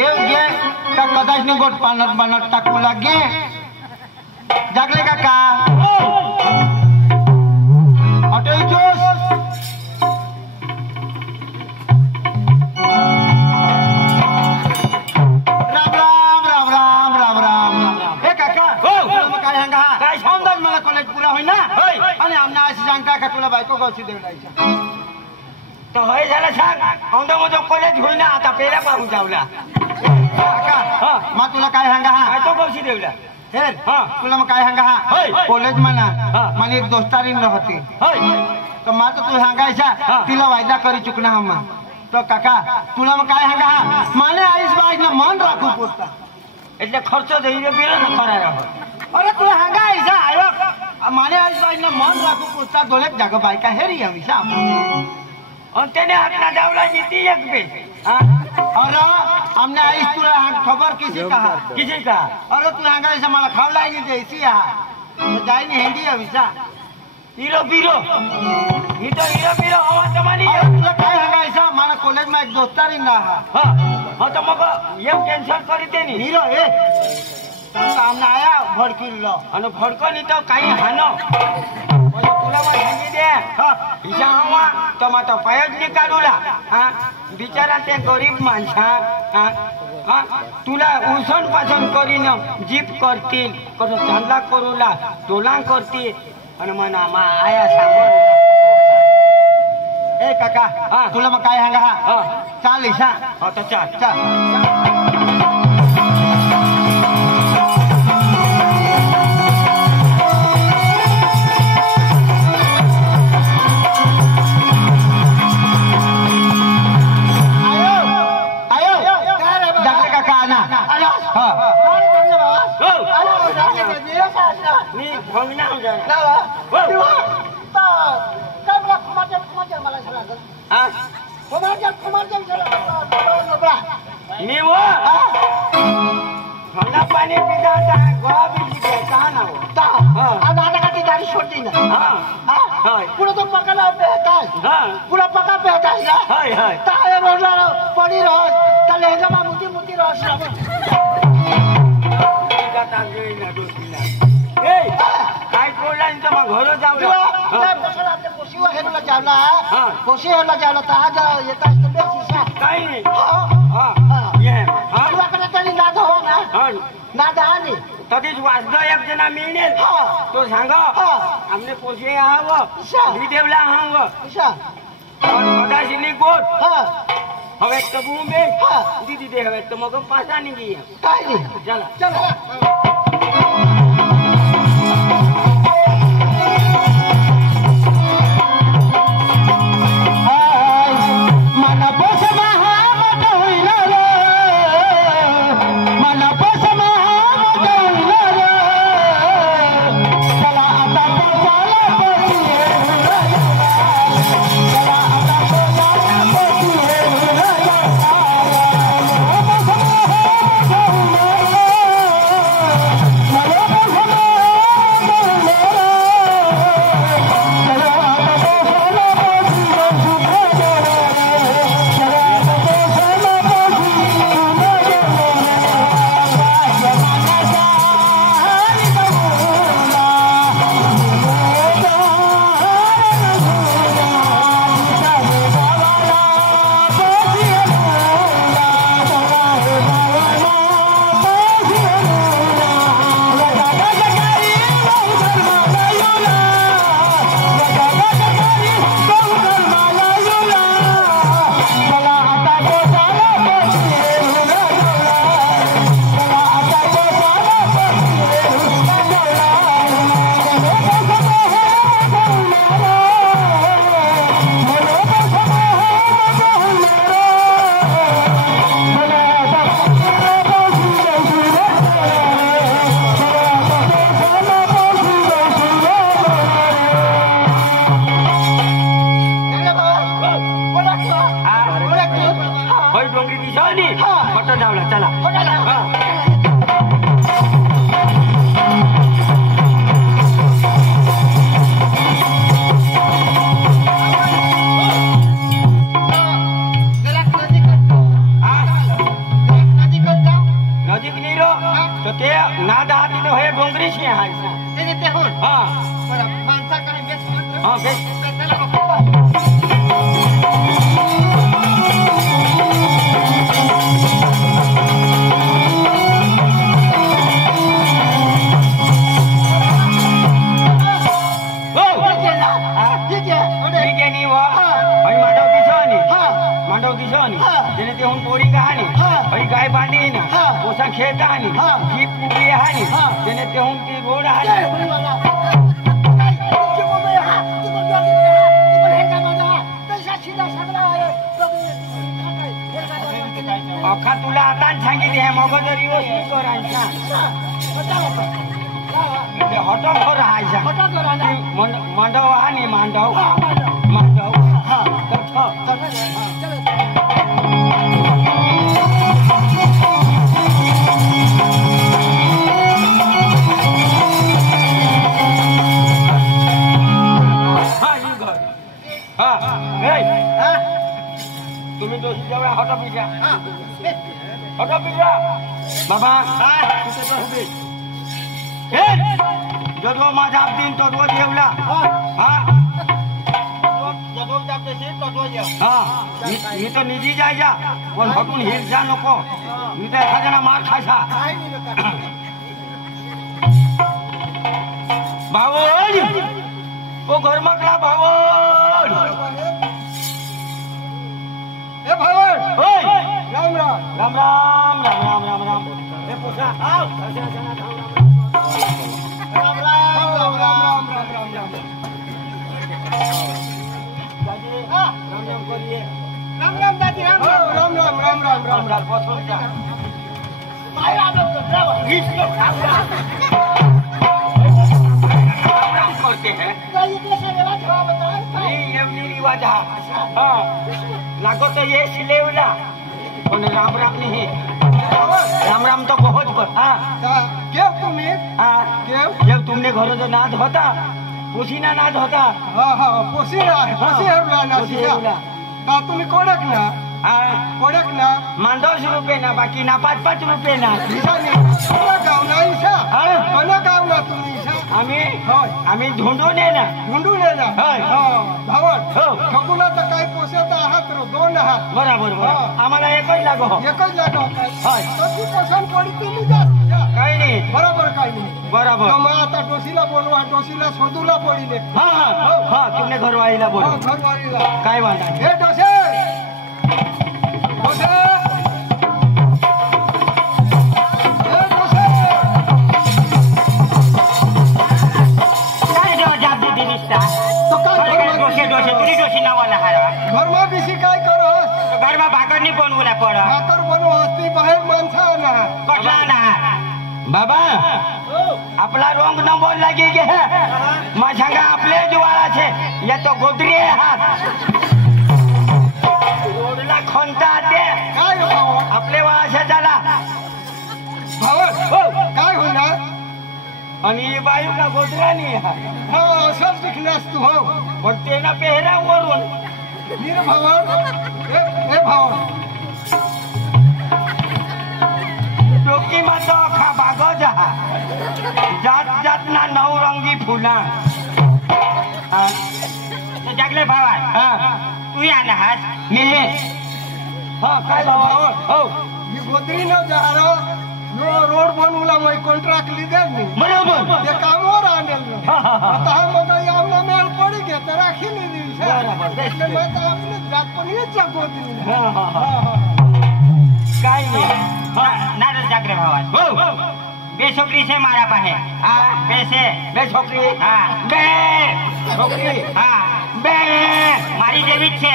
गे का कदाच नहीं गोट पानत टाकू लागे जागले का ऑटो जोश तुला बायको गावची देवलायच्या तो होय झाला सांग औंदा मजो कॉलेज होईना आता पेला पाहू जावला काका मा तुला काय सांगा हा तो गावची देवला हेर तुला मग काय सांगा हा कॉलेज म्हणा मला एक दोस्तारी रहती तो मा तो तू सांगायचा तिला वायदा करी चुकना हम तो काका तुला मग काय सांगा हा माने आईस बाईस ना मन राखू पोता એટલે ખર્ચો દઈને બીરો ન કરાયો अरे तुला सांगायचा आयो माने आईस बाईस ना मन राखू पोता दोलेक जागा बायका हेरी हमेशा અને તેને આટલા દાવલા જીતી એક બે अरे हमने आईस तुला खबर किसी कहा अरे तू सांगायचा मला खावला नाही द्यायची हा जाई नाही हेंडी हमेशा हीरो बीरो ही तो हीरो बीरो हवा तुम्हारी तुला काय सांगायचा मला कॉलेज में एक दोस्तारी ना हा हाँ तो मग ये कैंसल करी देनी हीरो ए सामने आया भड़किल्लो आणि भड़कनी तो काही हानो तुला मग सांगी दे हिचा हवा तो मग तो पायच निकालूला हा बिचारा ते गरीब माणसा हा तुला उसन पासन करीन जीप करतील कसं चांगला करूला तोला करतील आणि मग मा आया सांगून ए काका तुला मग काय सांगा हा चाल ईशा हा तर चाल चाल ನೀವು ठंडा पानी पीता था गोवा भी कहाँ ना हो आधा का गाड़ी छोड़ दी ना पूरा तो पका ना बेहता है पूरा पका बेहता है हाय हाय ताए रोला पड़ी रहो तले जमा मुती मुती रहो सब का तांगे ना दोस्तीला ए काय कोला इंत मग घरो जावला बसला आपले कोशी हेला जावला कोशी हेला जावला ता आज येता असते शिशा काही नाही ये तुला कडे तरी नाद हो ना नाद आली तदीच वाजदा एक जना मिळेल तो सांगा आमने कोशी आहाव विदेवला आहाव कदाचिनी गोट હવે તો બૂમે દીદી દે હવે તો મગમ પાછા ની ગઈ કાઈ નહીં ચાલો ચાલો गाय बांधी पोसा खेत हानी ही पुरी हानी तेने तेहूं की रोड हानी अख्खा तुला आता सांगितले हे मग जरी ओशी करायचा हॉटो करायचा मांडव हानी मांडव मांडव तुम्ही दोषी जेवढा हॉटो पिजा बाबा जदव माझा दिन तत्व जेवला मी तर निधी जायचा पण हटून हिर जा नको मी तर एखाद्याला मार खायचा भावड ओ घरमाकला भावड ए भावड ओय राम राम राम राम राम राम राम राम ए पुसा आओ राम राम राम राम राम राम राम दादी राम राम करिए राम राम दादी राम राम राम राम राम राम राम राम बसो जा भाई राम राम करते हैं ये कैसे रिवाज हुआ बताओ ये रिवाज है हाँ लागो तो ये सिलेवला और राम राम नहीं राम राम तो बहुत पर हाँ केव तुम्ही हाँ केव जब तुमने घरों जो नाद होता पुसीना नाद होता हाँ हाँ पोसीना पोसीहरुला ना पोसीहरुला का तुम्ही कोडक ना हाँ कोडक ना मान 200 रुपये ना बाकी ना 5-5 रुपये ना ईशा नाही कोणा गाव ना ईशा हाँ कोणा गाव ना तुम्ही ईशा आम्ही ढूंढून ये ना ढूंढून ये ना होय. धावड हो ठकुला तर काही पोसत आहात रो 2 आहात बरोबर हाँ. आम्हाला एकच लागो एकच लागो होय. तर ती पसंत पडी तुम्ही जा काही नाही बरोबर काही नाही बरोबर मग आता डोसीला बोलवा डोसीला शोधूला पडिले हाँ हाँ हाँ तुमने घरवालीला बोलो घरवालीला काय वांधा नाही. हे डोसे डोसे हे डोसे काय जेव्हा जाब दे निष्ठा तो काय डोसे डोसे तुरी डोशी नावाला हारा घरमा बिसी काय करस घरमा भाकर नाही बनवला पड भाकर बनव असती बाहेर माणसा ना कटला ना बाबा आपला रोंग न बोल लागे गे माझ्या आपले जुवाळा छे या तो गोदरी हात रोडला खोंता दे काय हो आपले वाळाशा झाला भावड काय होणार आणि ही बायू का गोदरा नाही हा असंच दिखण्यास तू हो पण ते ना पेहरा वरून नीर भावड हे भावड डोकी मातो खा बागो जा जात जात ना नवरंगी फुला जागले भावा तू या ना हास मी हा काय भावा हो ही गोदरी न जारो रोड बनवला मग कॉन्ट्रॅक्ट लिदे नाही बरोबर ते कामावर आणेल आता मग यावला मेल पडी घे तर राखी नाही दिवस बरोबर. એટલે મેં તો આપણે જાત પણ એ જ ગોદરી काय नाही नारळ जागरे भावा हो બે છોકરી છે મારા પાસે હા બે છે બે છોકરી હા બે છોકરી હા બે મારી જેવી જ છે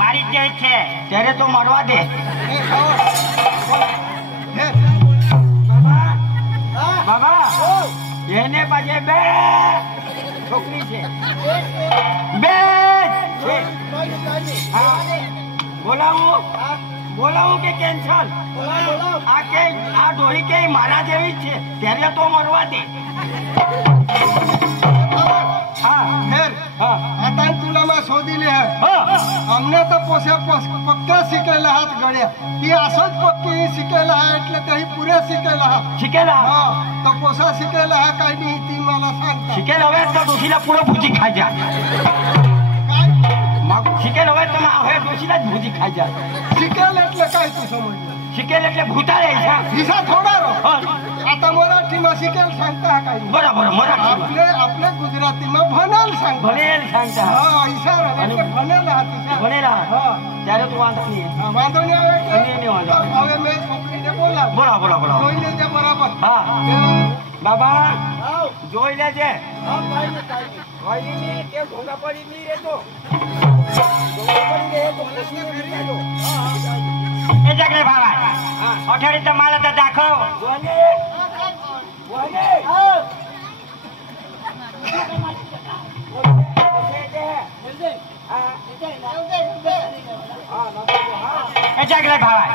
મારી જ જેવી જ છે ત્યારે તો મરવા દે બાબા એને પાછે બે છોકરી છે બે છે બોલાવું કે કેન્સલ આ કે આ ડોહી કે મારા જેવી જ છે ત્યારે તો મરવા દે હા आता तुला मा शोधिले आहे अमने तर पोसे पक्का शिकेला हात गड्या ती असंच पक्की शिकेला आहे એટલે तेही पुरे शिकेला हा शिकेला हा तो पोसा शिकेला हा काही नाही ती मला सांगता शिकेल हवे तर डोशीला पुढं भुजी खायच्या आजा शिकेल એટલે काय तू समजलं शिकेल એટલે भूताळे हिसा थोडा रो आता मराठीમાં शिकेल सांगता काय बरोबर मराठी आपले गुजरातीમાં ભણેલ सांगता ભણેલ सांगता હા ઈશારા એટલે ભણેલ હતી ભણેલા ત્યારે તું વાંધો નહીં આવે કે નહીં વાંધો હવે મેં છોકરીને બોલાવ બોલા જોઈ લેજે બરાબર હા બાબા જોઈ લેજે હા કાઈ ને કોઈ નહીં તે ભોગા પડી નહીં રહેતો એ જગલે ભાવા અઠાડી તો માલે તો દાખો બોલે એ જગલે ભાવા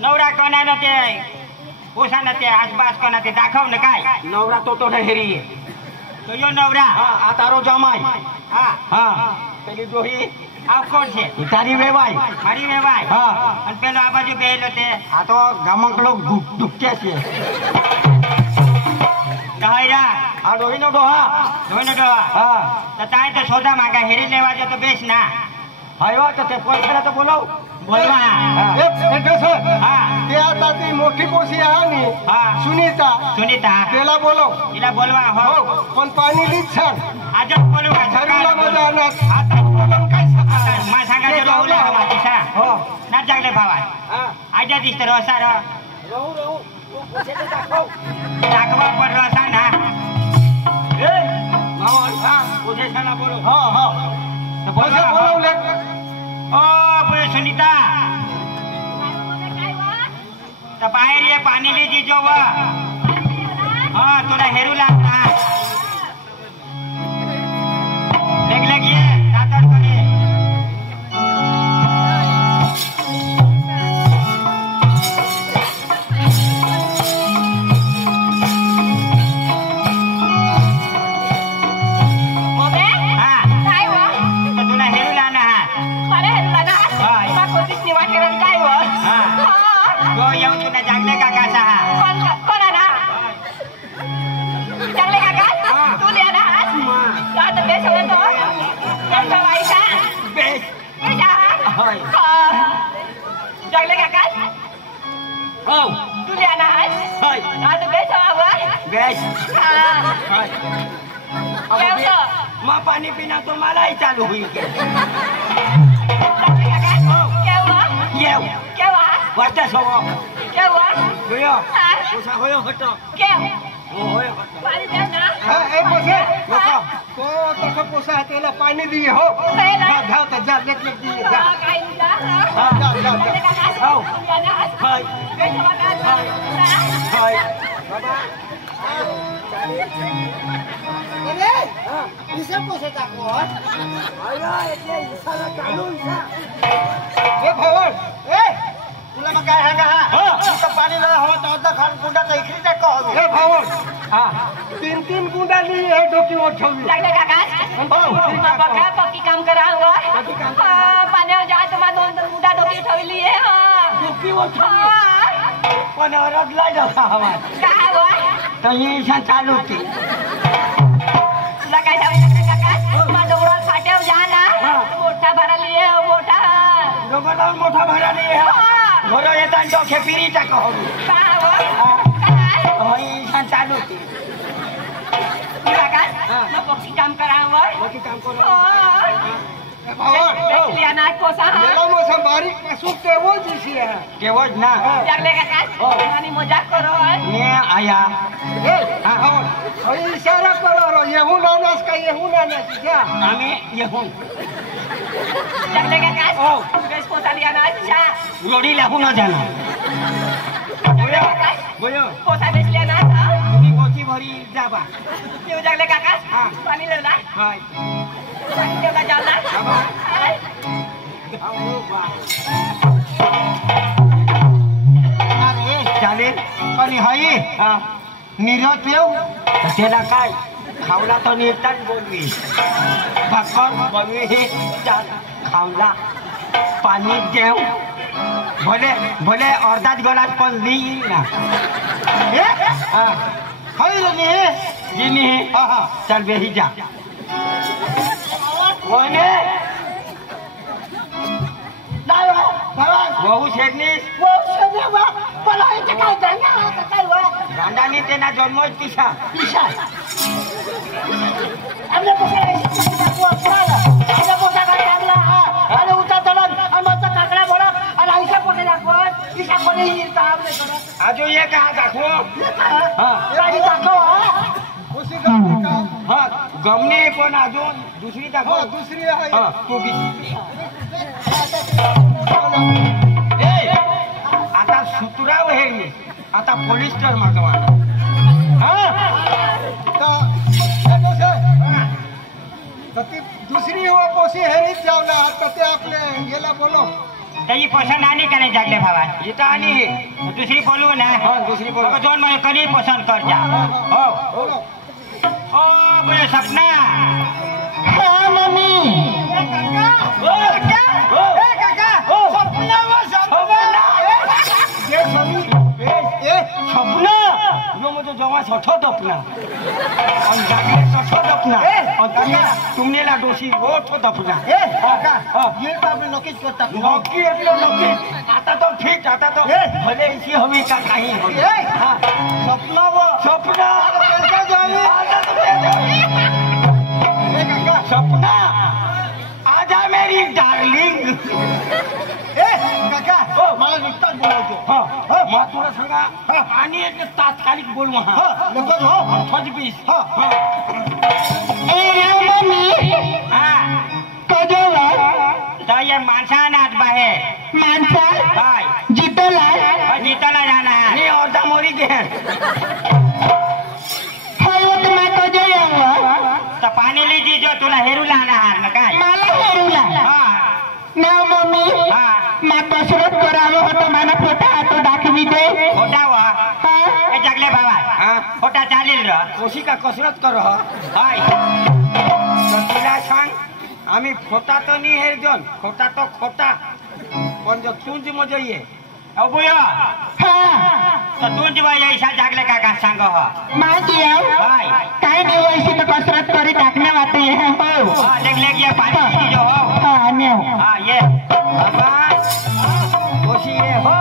નવરા કોના ને તે ઓછા ને તે આસપાસ કોના તે દાખવ ને કાય નવરા તો હેરી તો યો નવરા આ તારો જમાઈ હા પેલી જોહી આ કોણ છે તારી વેવાઈ મારી વેવાઈ હા અને પેલો આ બાજુ બેહેલો તે આ તો ગામકલો દુખતે છે કહાયરા આ ડોહીનો ડોહા હા તો તાય તો સોદા માંગા હેરી લેવા જો તો બેસ ના આવ્યો તો તે પોલખડા તો બોલાવ બોલવા હા તે આતાથી મોટી પોસી આની હા સુનીતા પેલા બોલો એલા બોલવા હો પણ પાણી લીધ છે આજે બોલવા જરૂર મજા ના માં सांगा जो बोला हवा दिशा हो ना जागले भावा आजा दिस तर असा रो दाखवा पर रसा ना ए मावळ हां पोझिशनला बोलो હા तो बोलो ले ओ पुढे सुनीता तो बाहेर ये पाणी ले जीजो वा हां तुला हेरू लागता लेग ये दादर कडे येऊन तुला जागले काका सहा कोण ना जागले काका तू लिया ना आता बेस होतो त्यांचा वाईचा बेस जागले काका हो तू लिया ना आता बेस हवा बेस केवढं मग पाणी पिणं तुम्हालाही चालू होईल जागले काका केवढं येऊ केव्हा वाटतं सवं केव्हा होयो उसा होयो होतो केव हो होयो पाणी देव ना એ પોસે તો તકો પોસા તેલા પાણી દીએ હો જાવ તો જા લેક દીએ જા काय दिला જા जागले काका हो लिया ना हाय बेस हवा का हाय बाबा અરે ઈસે પોસે તાકો आला એટલે ઈસાला ચાલુ ઈસા એ ભવન એ तुला मग काय सांगा हा तो पाणी ना हवा तो अर्धा खान गुंडा तर इकडे टाक हवे हे भाऊ हा 3 गुंडा ली हे डोकी ओठवली जागले काका बघा पक्की काम करा हवा पाण्यावर जा तुम्हा 2 मुठा डोकी ठेवली आहे डोकी ओठवली पण रडला जाता हवा काय हवा तर ही ईशा चालू होती तुला काय सांगायचं काका माझं उडा फाट्यावर जा ना मोठा भराली आहे मोठा दोघांना मोठा भाडा नाही घरो येताना डोके पिरीचा कहू काय हवा काय ही ईशा चालू होती काका मग पक्की काम करा हवा बाकी काम करू भाऊ लिया ना कोसा मेला मोसा बारीक पासून तेवो दिसी आहे केवळ ना जागले काका आणि मजाक करो ने आया ए भाऊ होय इशारा करो रो येहू नानास का येहू नानास जा आम्ही येऊन जागले काका बेस कोसा लिया ना अच्छा रोडी लागून जाणार जागले काका बोलो कोसा बेस लिया ना तुम्ही गोची भरी जाबा येऊ जागले काका पाणी लेवला हाय पाणी लेवला जाऊ ना चालेल आणि हाई हा निरत येऊ त्याला काय खावला तो नेताच बोलवी भाकर बनवी हे खावला पाणी देव भले भले अर्धाच गलास पण देईल ना हा हाई रे जिनी हा हा चल बेही जा कोणे शेरणीस गांडानी त्यांना जन्मच तिशा अजून एक हा दाखव हा गमने पण अजून दुसरी दाखव दुसरी आहे तू आता सुतराव हेरणी आता पोलिस्टर मागवा दुसरी हो पोशी हेरीच जावला आता ते आपले गेला बोलो त्याची पसंत आली का नाही जागले भावा इथं आली दुसरी बोलू ना दुसरी बोलू दोन महिने कधी पसंत कर जा हो ओ बोले सपना मम्मी सपना मुझे जमा सठो दपना और जागले सठो दपना और तुमने ला दोषी वो ठो दपना ये तो आपने नोकिस करता नोकी એટલે नोकी आता तो ठीक आता तो भले इसी हवी का काही हो सपना वो सपना कैसा जाने आता तो सपना आजा मेरी डार्लिंग काका मला नुकताच बोलायचं मग तुला सांगा आणि एक तात्कालिक बोलवा लगेच हो फजबीस तो ये माणसा नाच बाहे माणसा काय जितला जीताला जाना है नहीं और मोरी के तो पानी लीजिए जो तुला हेरू लाना है ना काय मला हेरूला ना मम्मी मैं कसरत करावं होतं मला फोटा हातो दाखवी दे खोटा हुआ ए जगले बाबा खोटा चालेल र कोशी का कसरत करो हाय तो तुला सांग आम्ही खोटा तो नाही हेर जोन खोटा तो खोटा पण जो तुंज मजा ये ओ बुया तो तुंज बाई ऐसा जागले का सांग हो मां दिया काय नाही वैसे तो कसरत करी टाकने वाते हैं हो लेग लेग ये पानी जो हो ने ये बाबा कोशी ये हो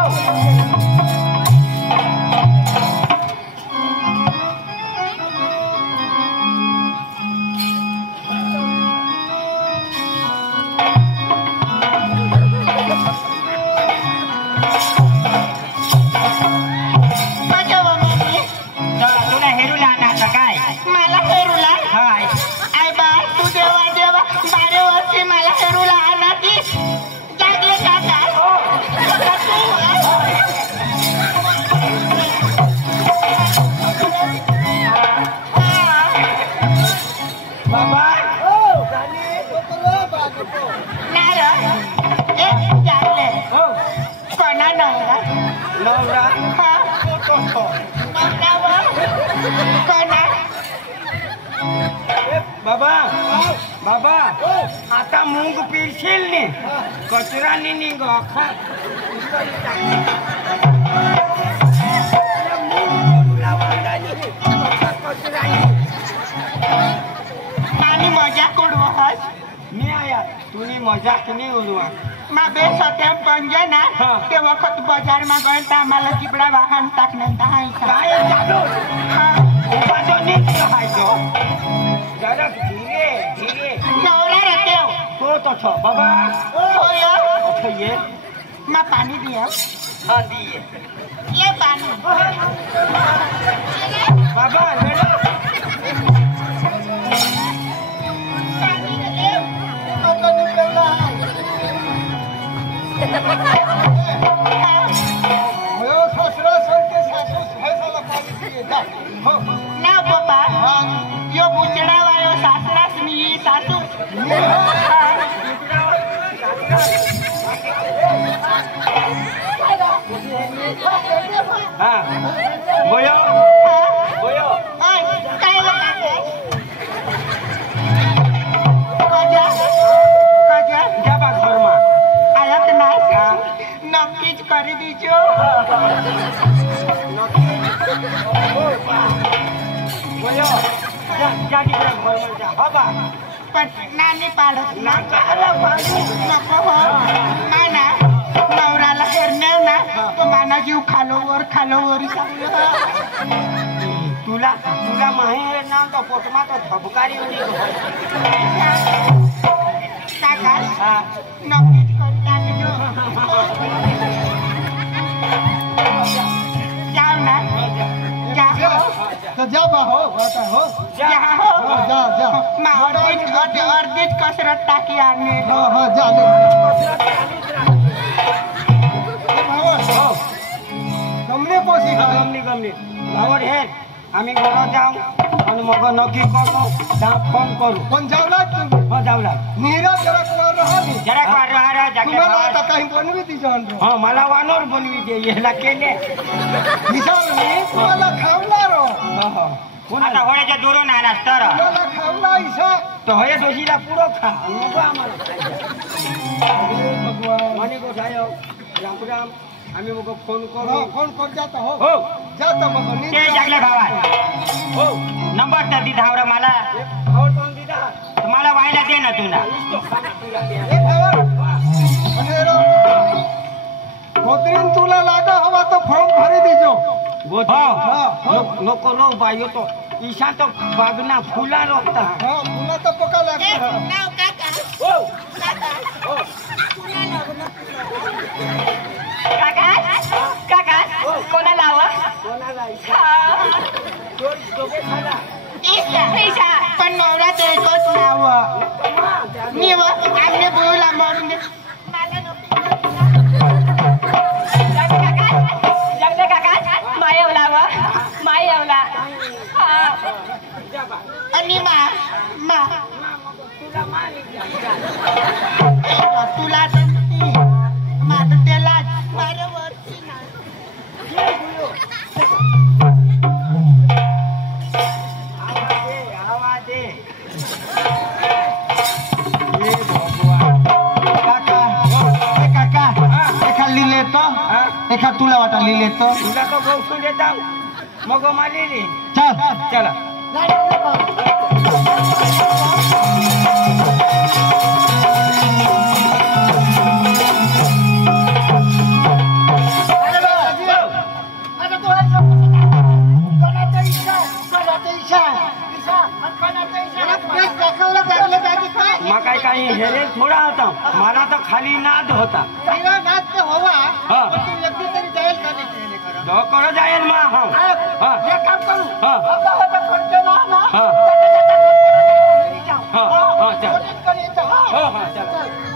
बाबा बाबा आता मूग पिरशील ने कचरा नहीं पानी मजा कोडवा नहीं आया तूने मजाक नहीं उडवा मा बे सत्या पंजा ना ते वखत बाजार में गए ता मला चिपड़ा वाहन टाकने काय चालू बाजो नहीं हाय जो जरा धीरे धीरे नवरा रहते हो तो छो बाबा होया अच्छा ये मा पानी दिया हाँ दिए ये पानी बाबा ले लो पानी ले तो निकलना भयो ससुरा संके सासू फैसला पानी दिए जा हो ना बाबा यो बुचड़ा वायो सासरास नी सासू हाँ बोलो बोलो काय लगा कजा कजा जाबा घर में आयत नाही नक्कीच करी दीजो बोलो जागी घर में जा बाबा पण नानी पाडत ना काला पाणी नको हो ना नवराला हेरणे जीव खालो वर तुला तुला माही हे ना तो पोटमा तो धबकारी होती काका हाँ नक्कीच करी टाकજો जाओ ना जाओ तो जा बा हो बाता हो जाओ जा जा अर्धीच कसरत टाकी आने हाँ जा ले गमने पोसी गमनी और हे आम्ही घरा जाऊ आणि मग नक्की करतो फोन करू पण जावला हो जाऊला नीरा जरा कोण राहिली जरा कर रहा तुम्हाला आता काही बनवी ती जाण हा मला वानर बनवी दे याला केले विचार मी तुम्हाला खावणार आता होळ्याच्या दुरून आलास तर तुम्हाला खावला इसा तो होय दोशीला पुरो खा नको आम्हाला माने को जायो राम आम्ही मग फोन करू फोन कर जाता हो हो जाता मग ते जागले भावा हो नंबर तर दी धावरा मला हो तोंड दिदा तुम्हाला व्हायला दे ना तुला ए भावा अनेरो गोत्रीन तुला लागा हवा तो फॉर्म भरी दीजो नको रो बायो तो ईशा तो बागना फुला रोकता हां फुला तो पका लागता नाव काका हो काका हो काका कोणाला हवं ईशा पण नवरा ते एकच नाव मी आमने बोला मारून दे जगले काका मायवला मायवला आणि मा तुला माझं त्याला बरोबर एका तुला वाटा लिहिले तो तुला तो गोष्ट देता मग मारलेली चल चला मग काही हेरे थोडा होता मला तर खाली नाद होता तो करो जाईल मा हा चल